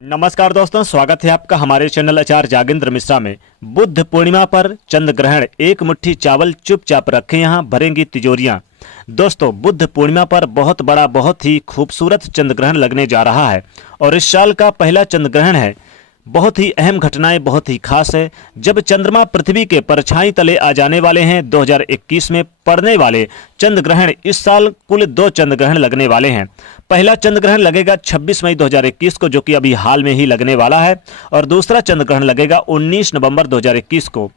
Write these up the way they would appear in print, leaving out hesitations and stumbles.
नमस्कार दोस्तों, स्वागत है आपका हमारे चैनल आचार्य जागेंद्र मिश्रा में। बुद्ध पूर्णिमा पर चंद्र ग्रहण, एक मुट्ठी चावल चुपचाप रखें, यहाँ भरेंगी तिजोरियां। दोस्तों, बुद्ध पूर्णिमा पर बहुत बड़ा, बहुत ही खूबसूरत चंद्र ग्रहण लगने जा रहा है और इस साल का पहला चंद्र ग्रहण है। बहुत ही अहम घटनाएं, बहुत ही खास है। जब चंद्रमा पृथ्वी के परछाई तले आ जाने वाले हैं, 2021 में पड़ने वाले चंद्र ग्रहण, इस साल कुल 2 चंद्र ग्रहण लगने वाले हैं। पहला चंद्र ग्रहण लगेगा 26 मई 2021 को, जो कि अभी हाल में ही लगने वाला है, और दूसरा चंद्र ग्रहण लगेगा 19 नवंबर 2021 को।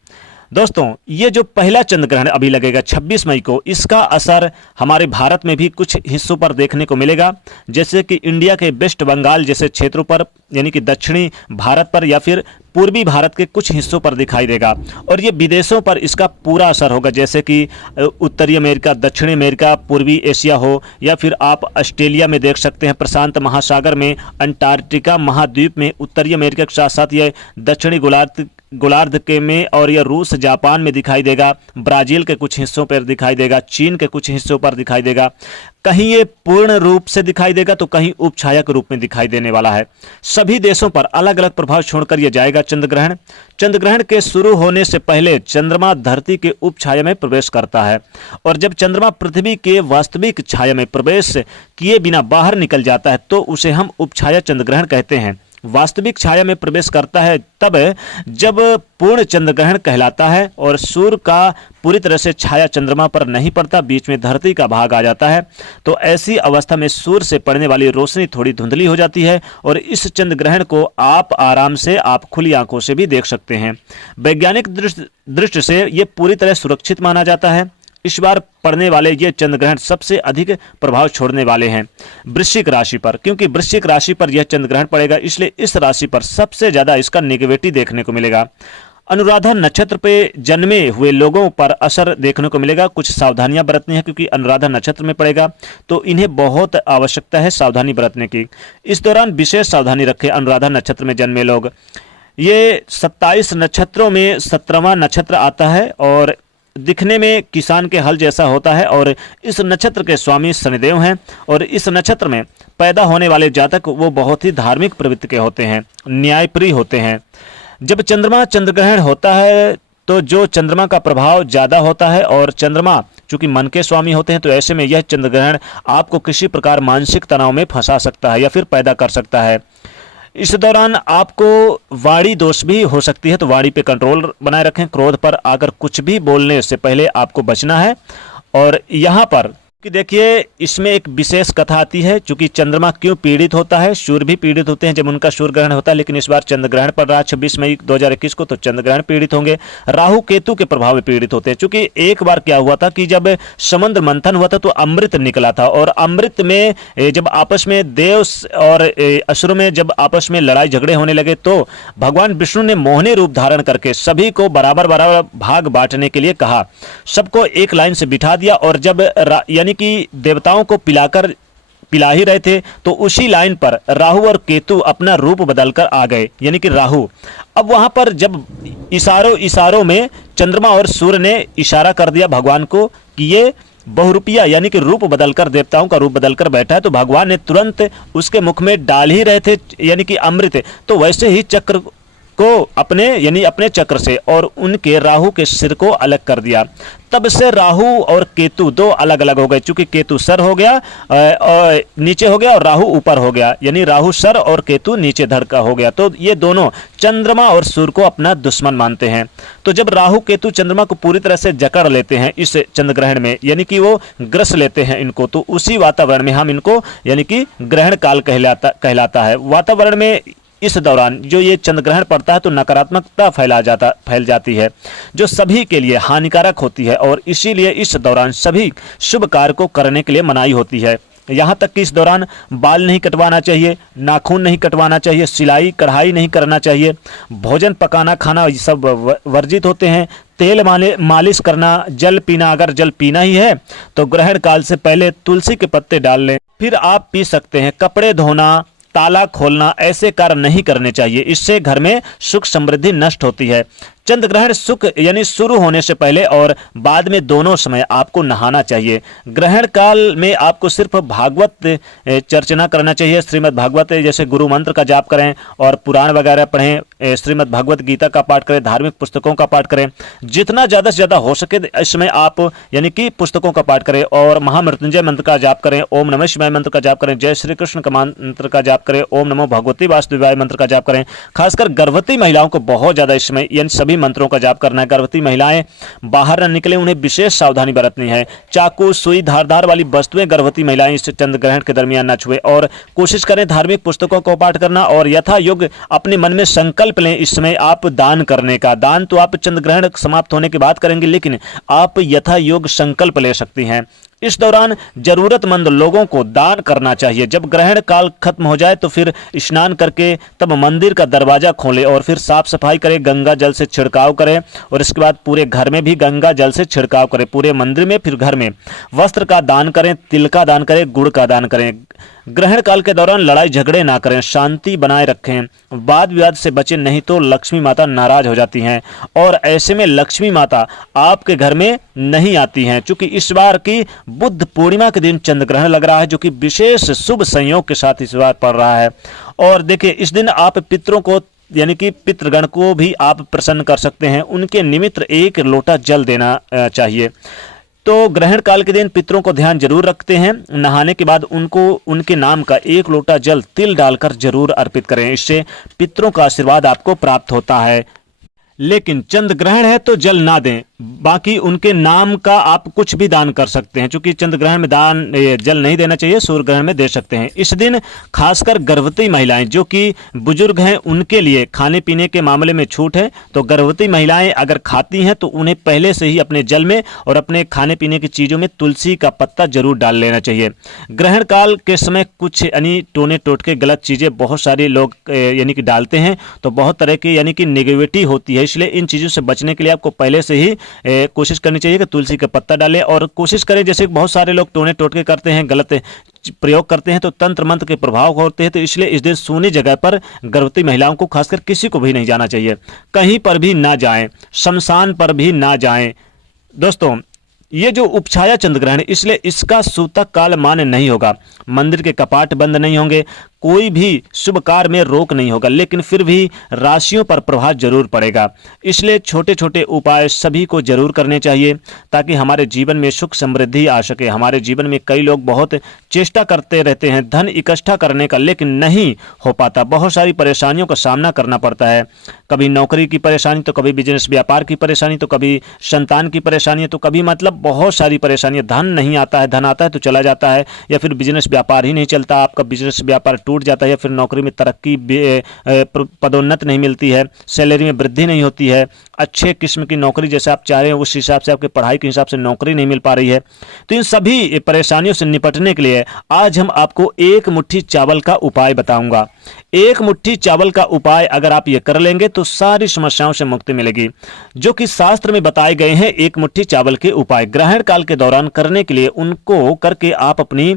दोस्तों, ये जो पहला चंद्र ग्रहण अभी लगेगा 26 मई को, इसका असर हमारे भारत में भी कुछ हिस्सों पर देखने को मिलेगा, जैसे कि इंडिया के वेस्ट बंगाल जैसे क्षेत्रों पर, यानी कि दक्षिणी भारत पर या फिर पूर्वी भारत के कुछ हिस्सों पर दिखाई देगा। और ये विदेशों पर इसका पूरा असर होगा, जैसे कि उत्तरी अमेरिका, दक्षिणी अमेरिका, पूर्वी एशिया हो, या फिर आप ऑस्ट्रेलिया में देख सकते हैं, प्रशांत महासागर में, अंटार्कटिका महाद्वीप में, उत्तरी अमेरिका के साथ साथ ये दक्षिणी गोलार्ध के में, और यह रूस जापान में दिखाई देगा, ब्राजील के कुछ हिस्सों पर दिखाई देगा, चीन के कुछ हिस्सों पर दिखाई देगा। कहीं ये पूर्ण रूप से दिखाई देगा तो कहीं उपछाया के रूप में दिखाई देने वाला है। सभी देशों पर अलग अलग प्रभाव छोड़कर यह जाएगा चंद्र ग्रहण। चंद्र ग्रहण के शुरू होने से पहले चंद्रमा धरती के उपछाया में प्रवेश करता है, और जब चंद्रमा पृथ्वी के वास्तविक छाया में प्रवेश किए बिना बाहर निकल जाता है तो उसे हम उपछाया चंद्र ग्रहण कहते हैं। वास्तविक छाया में प्रवेश करता है तब जब पूर्ण चंद्र ग्रहण कहलाता है और सूर्य का पूरी तरह से छाया चंद्रमा पर नहीं पड़ता, बीच में धरती का भाग आ जाता है। तो ऐसी अवस्था में सूर्य से पड़ने वाली रोशनी थोड़ी धुंधली हो जाती है, और इस चंद्र ग्रहण को आप आराम से, आप खुली आंखों से भी देख सकते हैं। वैज्ञानिक दृष्टि से ये पूरी तरह सुरक्षित माना जाता है। इस बार पड़ने वाले ये चंद्र ग्रहण सबसे अधिक प्रभाव छोड़ने वाले हैं वृश्चिक राशि पर, क्योंकि वृश्चिक राशि पर यह चंद्र ग्रहण पड़ेगा, इसलिए इस राशि पर सबसे ज्यादा इसका नेगेटिविटी देखने को मिलेगा। अनुराधा नक्षत्र पे जन्मे हुए लोगों पर असर देखने को मिलेगा। कुछ सावधानियां बरतनी है, क्योंकि अनुराधा नक्षत्र में पड़ेगा तो इन्हें बहुत आवश्यकता है सावधानी बरतने की। इस दौरान विशेष सावधानी रखें अनुराधा नक्षत्र में जन्मे लोग। ये 27 नक्षत्रों में 17वां नक्षत्र आता है और दिखने में किसान के हल जैसा होता है, और इस नक्षत्र के स्वामी शनिदेव हैं, और इस नक्षत्र में पैदा होने वाले जातक वो बहुत ही धार्मिक प्रवृत्ति के होते हैं, न्यायप्रिय होते हैं। जब चंद्रमा चंद्र ग्रहण होता है तो जो चंद्रमा का प्रभाव ज़्यादा होता है, और चंद्रमा चूंकि मन के स्वामी होते हैं, तो ऐसे में यह चंद्र ग्रहण आपको किसी प्रकार मानसिक तनाव में फंसा सकता है या फिर पैदा कर सकता है। इस दौरान आपको वाणी दोष भी हो सकती है, तो वाणी पे कंट्रोल बनाए रखें। क्रोध पर आकर कुछ भी बोलने से पहले आपको बचना है। और यहाँ पर कि देखिए, इसमें एक विशेष कथा आती है, चूंकि चंद्रमा क्यों पीड़ित होता है। सूर्य भी पीड़ित होते हैं जब उनका सूर्य ग्रहण होता है, लेकिन इस बार चंद्र ग्रहण पड़ रहा है 26 मई 2021 को, तो चंद्र ग्रहण पीड़ित होंगे। राहु केतु के प्रभाव में पीड़ित होते हैं, चूंकि एक बार क्या हुआ था कि जब समुद्र मंथन हुआ था तो अमृत निकला था, और अमृत में जब आपस में देव और असुर में जब आपस में लड़ाई झगड़े होने लगे, तो भगवान विष्णु ने मोहिनी रूप धारण करके सभी को बराबर बराबर भाग बांटने के लिए कहा। सबको एक लाइन से बिठा दिया, और जब यानी कि देवताओं को पिला ही रहे थे, तो उसी लाइन पर राहु और केतु अपना रूप बदलकर आ गए, यानी कि राहु। अब वहां पर जब इशारों में चंद्रमा और सूर्य ने इशारा कर दिया भगवान को कि ये बहुरूपिया यानी कि रूप बदलकर, देवताओं का रूप बदलकर बैठा है, तो भगवान ने तुरंत उसके मुख में डाल ही रहे थे यानी कि अमृत, तो वैसे ही चक्र को अपने चक्र से और उनके राहु के सिर को अलग कर दिया। तब से राहु और केतु 2 अलग अलग हो गए, चूंकि केतु सर हो गया और नीचे हो गया, और राहु ऊपर हो गया, यानी राहु सर और केतु नीचे धड़ का हो गया। तो ये दोनों चंद्रमा और सूर्य को अपना दुश्मन मानते हैं। तो जब राहु केतु चंद्रमा को पूरी तरह से जकड़ लेते हैं इस चंद्र ग्रहण में, यानी कि वो ग्रस लेते हैं इनको, तो उसी वातावरण में हम इनको यानी कि ग्रहण काल कहलाता है। वातावरण में इस दौरान जो ये चंद्र ग्रहण पड़ता है तो नकारात्मकता फैल जाती है, जो सभी के लिए हानिकारक होती है, और इसीलिए इस दौरान सभी शुभ कार्य को करने के लिए मनाही होती है। यहाँ तक कि इस दौरान बाल नहीं कटवाना चाहिए, नाखून नहीं कटवाना चाहिए, सिलाई कढ़ाई नहीं करना चाहिए, भोजन पकाना खाना ये सब वर्जित होते हैं। तेल मालिश करना, जल पीना, अगर जल पीना ही है तो ग्रहण काल से पहले तुलसी के पत्ते डाल लें, फिर आप पी सकते हैं। कपड़े धोना, ताला खोलना, ऐसे कार्य नहीं करने चाहिए, इससे घर में सुख समृद्धि नष्ट होती है। चंद्र ग्रहण सुख यानी शुरू होने से पहले और बाद में दोनों समय आपको नहाना चाहिए। ग्रहण काल में आपको सिर्फ भागवत चर्चना करना चाहिए, श्रीमद् भागवत जैसे गुरु मंत्र का जाप करें और पुराण वगैरह पढ़ें, श्रीमद् भागवत गीता का पाठ करें, धार्मिक पुस्तकों का पाठ करें। जितना ज़्यादा से ज़्यादा हो सके इस समय आप यानी कि पुस्तकों का पाठ करें और महामृत्युंजय मंत्र का जाप करें, ओम नमः शिवाय मंत्र का जाप करें, जय श्री कृष्ण का मंत्र का जाप करें, ओम नमो भगवती वासुदेवाय मंत्र का जाप करें। खासकर गर्भवती महिलाओं को बहुत ज़्यादा इस समय इन सभी मंत्रों का जाप करना है। गर्भवती महिलाएं बाहर न निकले, उन्हें विशेष सावधानी बरतनी है। चाकू, सुई, धारदार वाली वस्तुएं गर्भवती महिलाएं इस चंद्र ग्रहण के दरमियान न छुए और कोशिश करें धार्मिक पुस्तकों को पाठ करना और यथा योग्य अपने मन में संकल्प लें इस समय आप दान करने का। दान तो आप चंद्र ग्रहण समाप्त होने के बाद करेंगे, लेकिन आप यथा योग्य संकल्प ले सकती हैं। इस दौरान जरूरतमंद लोगों को दान करना चाहिए। जब ग्रहण काल खत्म हो जाए तो फिर स्नान करके तब मंदिर का दरवाजा खोलें और फिर साफ सफाई करें, गंगा जल से छिड़काव करें और इसके बाद पूरे घर में भी गंगा जल से छिड़काव करें, पूरे मंदिर में फिर घर में। वस्त्र का दान करें, तिल का दान करें, गुड़ का दान करें। ग्रहण काल के दौरान लड़ाई झगड़े ना करें, शांति बनाए रखें, वाद विवाद से बचें, नहीं तो लक्ष्मी माता नाराज हो जाती हैं और ऐसे में लक्ष्मी माता आपके घर में नहीं आती हैं। चूंकि इस बार की बुद्ध पूर्णिमा के दिन चंद्र ग्रहण लग रहा है जो कि विशेष शुभ संयोग के साथ इस बार पड़ रहा है। और देखिए इस दिन आप पितरों को यानी कि पितृगण को भी आप प्रसन्न कर सकते हैं, उनके निमित्त एक लोटा जल देना चाहिए। तो ग्रहण काल के दिन पितरों को ध्यान जरूर रखते हैं। नहाने के बाद उनको उनके नाम का एक लोटा जल तिल डालकर जरूर अर्पित करें, इससे पितरों का आशीर्वाद आपको प्राप्त होता है। लेकिन चंद्र ग्रहण है तो जल ना दें, बाकी उनके नाम का आप कुछ भी दान कर सकते हैं। क्योंकि चंद्र ग्रहण में दान जल नहीं देना चाहिए, सूर्य ग्रहण में दे सकते हैं। इस दिन खासकर गर्भवती महिलाएं जो कि बुजुर्ग हैं उनके लिए खाने पीने के मामले में छूट है। तो गर्भवती महिलाएं अगर खाती हैं तो उन्हें पहले से ही अपने जल में और अपने खाने पीने की चीज़ों में तुलसी का पत्ता जरूर डाल लेना चाहिए। ग्रहण काल के समय कुछ यानी टोने टोटके गलत चीज़ें बहुत सारे लोग यानी कि डालते हैं, तो बहुत तरह की यानी कि नेगेटिविटी होती है। इसलिए इन चीज़ों से बचने के लिए आपको पहले से ही कोशिश करनी चाहिए कि तुलसी का पत्ता डालें और कोशिश करें, जैसे बहुत सारे लोग टोने टोटके करते हैं, गलत प्रयोग करते हैं तो तंत्र मंत्र के प्रभाव होते हैं। तो इसलिए इस दिन सूनी जगह पर गर्भवती महिलाओं को खासकर किसी को भी नहीं जाना चाहिए, कहीं पर भी ना जाएं, शमशान पर भी ना जाएं। दोस्तों ये जो उपछाया चंद्र ग्रहण इसलिए इसका सूतक काल मान्य नहीं होगा, मंदिर के कपाट बंद नहीं होंगे, कोई भी शुभ कार्य में रोक नहीं होगा, लेकिन फिर भी राशियों पर प्रभाव जरूर पड़ेगा। इसलिए छोटे छोटे उपाय सभी को जरूर करने चाहिए ताकि हमारे जीवन में सुख समृद्धि आ सके। हमारे जीवन में कई लोग बहुत चेष्टा करते रहते हैं धन इकट्ठा करने का, लेकिन नहीं हो पाता, बहुत सारी परेशानियों का सामना करना पड़ता है। कभी नौकरी की परेशानी, तो कभी बिजनेस व्यापार की परेशानी, तो कभी संतान की परेशानी, तो कभी मतलब बहुत सारी परेशानियां। धन नहीं आता है, धन आता है तो चला जाता है, या फिर बिजनेस व्यापार ही नहीं चलता, आपका बिजनेस व्यापार टूट जाता है, या फिर नौकरी में तरक्की पदोन्नति नहीं मिलती है, सैलरी में वृद्धि नहीं होती है, अच्छे किस्म की नौकरी जैसे आप चाह रहे हैं उस हिसाब से आपके पढ़ाई के हिसाब से नौकरी नहीं मिल पा रही है। तो इन सभी परेशानियों से निपटने के लिए आज हम आपको एक मुट्ठी चावल का उपाय बताऊंगा। एक मुट्ठी चावल का उपाय अगर आप ये कर लेंगे तो सारी समस्याओं से मुक्ति मिलेगी, जो कि शास्त्र में बताए गए हैं। एक मुट्ठी चावल के उपाय ग्रहण काल के दौरान करने के लिए उनको करके आप अपनी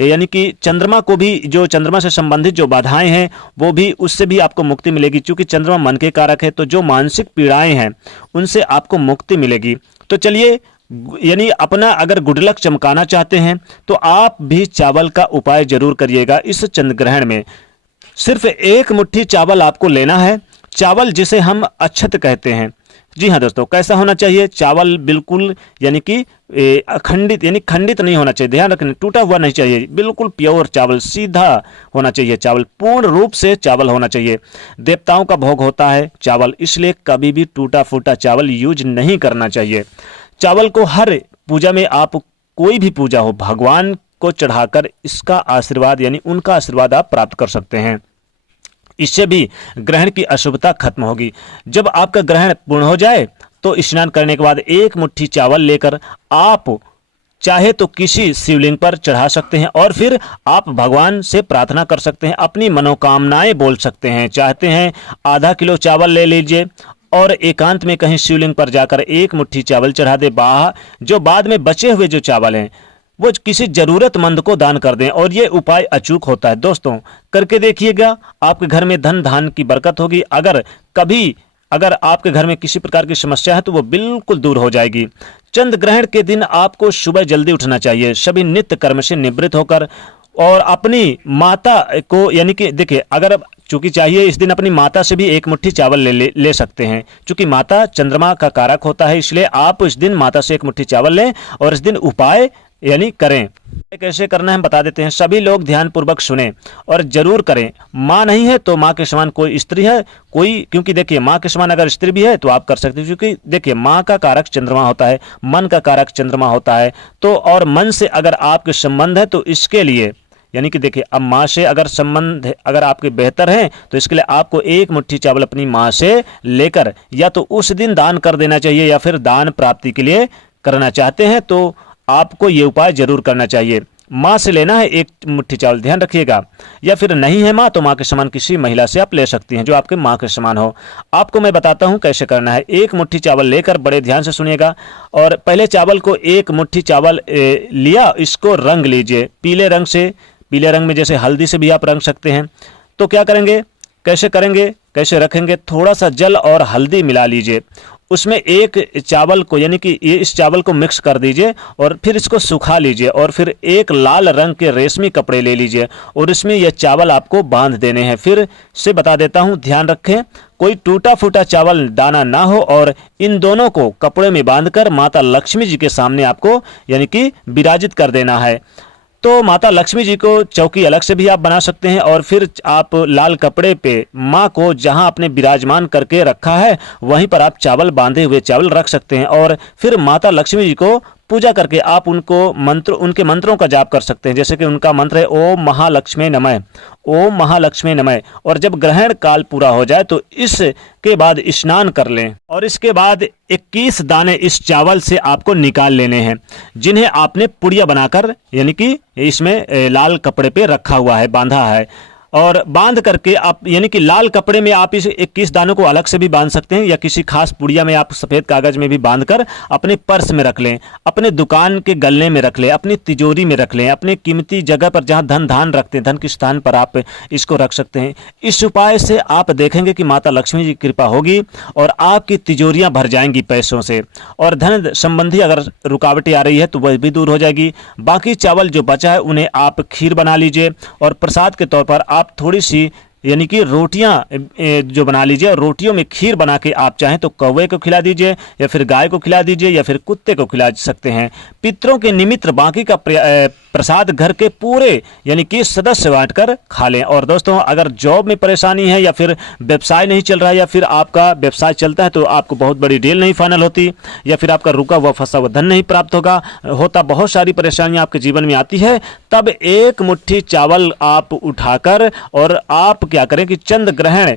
यानी कि चंद्रमा को भी, जो चंद्रमा से संबंधित जो बाधाएं हैं वो भी, उससे भी आपको मुक्ति मिलेगी। क्योंकि चंद्रमा मन के कारक है, तो जो मानसिक पीड़ाएं हैं उनसे आपको मुक्ति मिलेगी। तो चलिए, यानी अपना अगर गुड लक चमकाना चाहते हैं तो आप भी चावल का उपाय जरूर करिएगा। इस चंद्र ग्रहण में सिर्फ एक मुट्ठी चावल आपको लेना है, चावल जिसे हम अक्षत कहते हैं। जी हाँ दोस्तों, कैसा होना चाहिए चावल? बिल्कुल यानी कि अखंडित, यानी खंडित नहीं होना चाहिए, ध्यान रखना, टूटा हुआ नहीं चाहिए, बिल्कुल प्योर चावल, सीधा होना चाहिए चावल, पूर्ण रूप से चावल होना चाहिए। देवताओं का भोग होता है चावल, इसलिए कभी भी टूटा फूटा चावल यूज नहीं करना चाहिए। चावल को हर पूजा में, आप कोई भी पूजा हो, भगवान को चढ़ाकर इसका आशीर्वाद यानी उनका आशीर्वाद आप प्राप्त कर सकते हैं। इससे भी ग्रहण की अशुभता खत्म होगी। जब आपका ग्रहण पूर्ण हो जाए तो स्नान करने के बाद एक मुट्ठी चावल लेकर आप चाहे तो किसी शिवलिंग पर चढ़ा सकते हैं और फिर आप भगवान से प्रार्थना कर सकते हैं, अपनी मनोकामनाएं बोल सकते हैं। चाहते हैं आधा किलो चावल ले लीजिए और एकांत में कहीं शिवलिंग पर जाकर एक मुट्ठी चावल चढ़ा दे। जो बाद में बचे हुए जो चावल हैं वो किसी जरूरतमंद को दान कर दें, और ये उपाय अचूक होता है। दोस्तों करके देखिएगा, आपके घर में धन धान की बरकत होगी। अगर कभी अगर आपके घर में किसी प्रकार की समस्या है तो वो बिल्कुल दूर हो जाएगी। चंद्र ग्रहण के दिन आपको सुबह जल्दी उठना चाहिए, सभी नित्य कर्म से निवृत्त होकर और अपनी माता को, यानी कि देखिए, अगर चूंकि चाहिए इस दिन अपनी माता से भी एक मुट्ठी चावल ले सकते हैं। चूंकि माता चंद्रमा का कारक होता है, इसलिए आप इस दिन माता से एक मुट्ठी चावल लें और इस दिन उपाय यानी करें। कैसे करना है हम बता देते हैं, सभी लोग ध्यान पूर्वक सुने और जरूर करें। माँ नहीं है तो माँ के समान कोई स्त्री है, कोई, क्योंकि देखिए माँ के समान अगर स्त्री भी है तो आप कर सकते हैं, क्योंकि देखिए माँ का कारक चंद्रमा होता है, मन का कारक चंद्रमा होता है। तो और मन से अगर आपके संबंध है तो इसके लिए, यानी कि देखिए अब माँ से अगर संबंध अगर आपके बेहतर हैं तो इसके लिए आपको एक मुट्ठी चावल अपनी माँ से लेकर या तो उस दिन दान कर देना चाहिए, या फिर दान प्राप्ति के लिए करना चाहते हैं तो आपको ये उपाय जरूर करना चाहिए। माँ से लेना है एक मुट्ठी चावल, ध्यान रखिएगा। या फिर नहीं है माँ तो माँ के समान किसी महिला से आप ले सकती हैं जो आपके माँ के समान हो। आपको मैं बताता हूँ कैसे करना है। एक मुट्ठी चावल लेकर बड़े ध्यान से सुनिएगा, और पहले चावल को एक मुट्ठी चावल लिया, इसको रंग लीजिए पीले रंग से, पीले रंग में जैसे हल्दी से भी आप रंग सकते हैं। तो क्या करेंगे, कैसे करेंगे, कैसे रखेंगे, थोड़ा सा जल और हल्दी मिला लीजिए, उसमें एक चावल को, यानी कि ये इस चावल को मिक्स कर दीजिए और फिर इसको सुखा लीजिए, और फिर एक लाल रंग के रेशमी कपड़े ले लीजिए और इसमें यह चावल आपको बांध देने हैं। फिर से बता देता हूं, ध्यान रखें कोई टूटा फूटा चावल दाना ना हो, और इन दोनों को कपड़े में बांधकर माता लक्ष्मी जी के सामने आपको यानी कि विराजित कर देना है। तो माता लक्ष्मी जी को चौकी अलग से भी आप बना सकते हैं, और फिर आप लाल कपड़े पे माँ को जहाँ आपने विराजमान करके रखा है वहीं पर आप चावल, बांधे हुए चावल रख सकते हैं। और फिर माता लक्ष्मी जी को पूजा करके आप उनके मंत्रों का जाप कर सकते हैं, जैसे कि उनका मंत्र है ओम महालक्ष्मी नमः, ओम महालक्ष्मी नमः। और जब ग्रहण काल पूरा हो जाए तो इसके बाद स्नान कर लें, और इसके बाद 21 दाने इस चावल से आपको निकाल लेने हैं, जिन्हें आपने पुड़िया बनाकर, यानी कि इसमें लाल कपड़े पे रखा हुआ है, बांधा है, और बांध करके आप, यानी कि लाल कपड़े में आप इस 21 दानों को अलग से भी बांध सकते हैं, या किसी खास पुड़िया में आप सफ़ेद कागज में भी बांधकर अपने पर्स में रख लें, अपने दुकान के गलने में रख लें, अपनी तिजोरी में रख लें, अपने कीमती जगह पर जहां धान रखते हैं, धन के स्थान पर आप इसको रख सकते हैं। इस उपाय से आप देखेंगे कि माता लक्ष्मी जी की कृपा होगी और आपकी तिजोरियां भर जाएंगी पैसों से, और धन संबंधी अगर रुकावटें आ रही है तो वह भी दूर हो जाएगी। बाकी चावल जो बचा है उन्हें आप खीर बना लीजिए, और प्रसाद के तौर पर आप थोड़ी सी, यानी कि रोटियां जो बना लीजिए, रोटियों में खीर बना के आप चाहें तो कौवे को खिला दीजिए, या फिर गाय को खिला दीजिए, या फिर कुत्ते को खिला सकते हैं। पितरों के निमित्त बाकी का प्रसाद घर के पूरे यानी कि सदस्य बांटकर खा लें। और दोस्तों, अगर जॉब में परेशानी है, या फिर व्यवसाय नहीं चल रहा है, या फिर आपका व्यवसाय चलता है तो आपको बहुत बड़ी डील नहीं फाइनल होती, या फिर आपका रुका हुआ फंसा हुआ धन नहीं प्राप्त होता, बहुत सारी परेशानियां आपके जीवन में आती है, तब एक मुट्ठी चावल आप उठाकर, और आप क्या करें कि चंद्र ग्रहण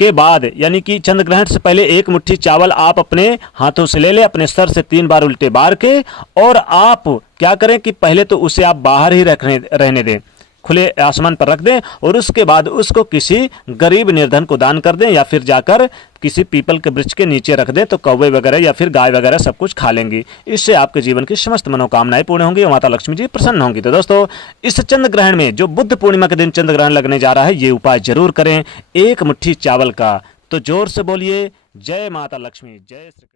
के बाद, यानी कि चंद्र ग्रहण से पहले एक मुट्ठी चावल आप अपने हाथों से ले लें, अपने सर से 3 बार उल्टे बार के, और आप क्या करें कि पहले तो उसे आप बाहर ही रहने दें, खुले आसमान पर रख दें, और उसके बाद उसको किसी गरीब निर्धन को दान कर दें, या फिर जाकर किसी पीपल के वृक्ष के नीचे रख दें, तो कौवे वगैरह या फिर गाय वगैरह सब कुछ खा लेंगी। इससे आपके जीवन की समस्त मनोकामनाएं पूर्ण होंगी और माता लक्ष्मी जी प्रसन्न होंगी। तो दोस्तों, इस चंद्र ग्रहण में, जो बुद्ध पूर्णिमा के दिन चंद्र ग्रहण लगने जा रहा है, ये उपाय जरूर करें एक मुट्ठी चावल का। तो जोर से बोलिए जय माता लक्ष्मी, जय श्री।